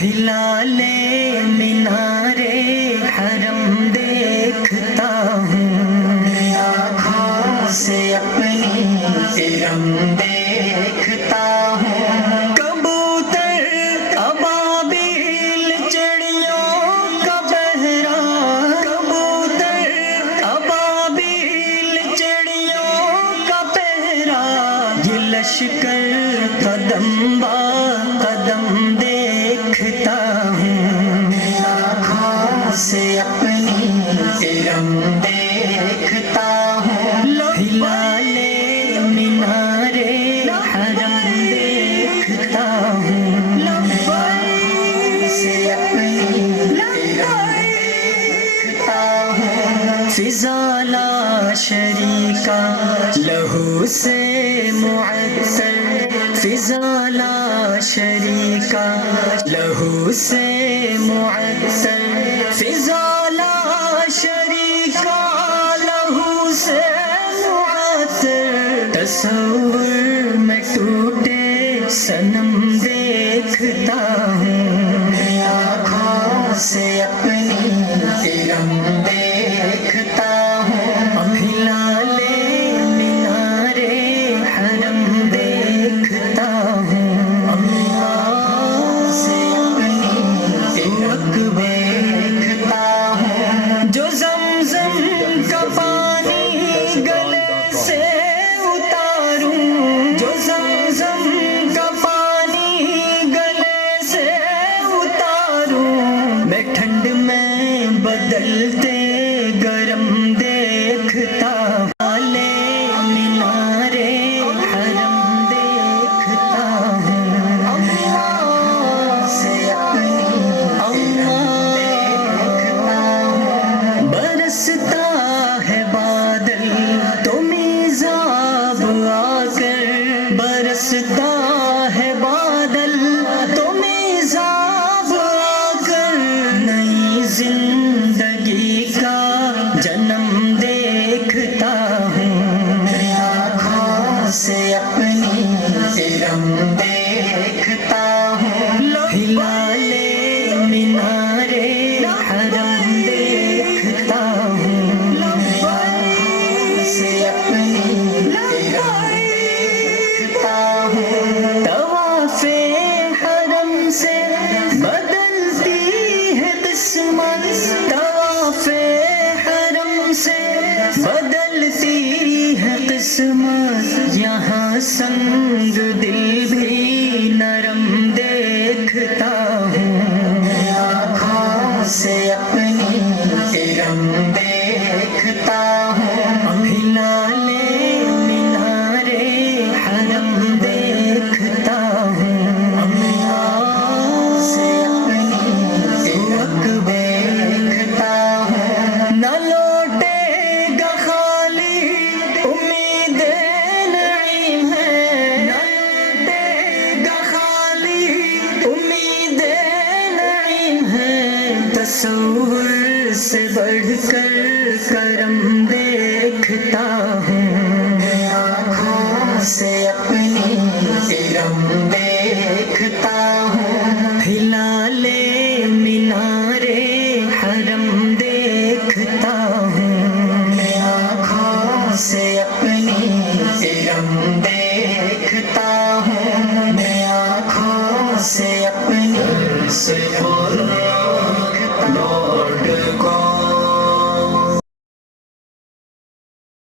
ہلالے مینارے حرم دیکھتا ہوں، آنکھوں سے اپنی ارم دیکھتا ہوں، کبوتر ابابیل چڑیوں کا بہرا، کبوتر ابابیل چڑیوں کا پہرا، یہ لشکر قدم با قدم دیکھتا ہوں، آنکھوں سے اپنی ارم دیکھتا ہوں، ہلالے مینارے حرم دیکھتا ہوں، آنکھوں سے اپنی ارم دیکھتا ہوں، فضا لا شریکا لہو سے معطر، فضا لا شریکا لہو سے معطر، فضا لا شریکا لہو سے معطر، تصور میں ٹوٹے صنم دیکھتا ہوں، آنکھوں سے اپنی ارم دیکھتا ہوں، ہلالے مینارے حرم دیکھتا ہوں، آنکھوں سے اپنی ارم دیکھتا ہوں، جو زمزم کا پانی گلے سے اتاروں، جو زمزم کا پانی گلے سے اتاروں، میں ٹھنڈ میں بدلتے گرم دیکھتا ہوں، ہلالے مینارے حرم دیکھتا ہوں، آنکھوں سے اپنی ارم دیکھتا ہوں، برستا ہے بادل تو میزاب آ کر، برستا ہے بادل تو میزاب آ کر، نئی زندگی کا جنم دیکھتا ہوں، آنکھوں سے اپنی ارم دیکھتا ہوں، ہلالے مینارے حرم دیکھتا ہوں، آنکھوں سے اپنی ارم دیکھتا ہوں، طواف حرم سے بدلتی ہے قسمت، طواف حرم سے بدلتی ہے قسمت، یہاں سنگ دل بھی نرم دیکھتا ہوں، آنکھوں سے اپنی ارم دیکھتا ہوں، ہلالے مینارے حرم دیکھتا ہوں، آنکھوں سے اپنی ارم دیکھتا ہوں، نہ لوٹے گا خالی امید نعیم ہے، نہ لوٹے گا خالی امید نعیم ہے، تصور سے بڑھ کر کرم دے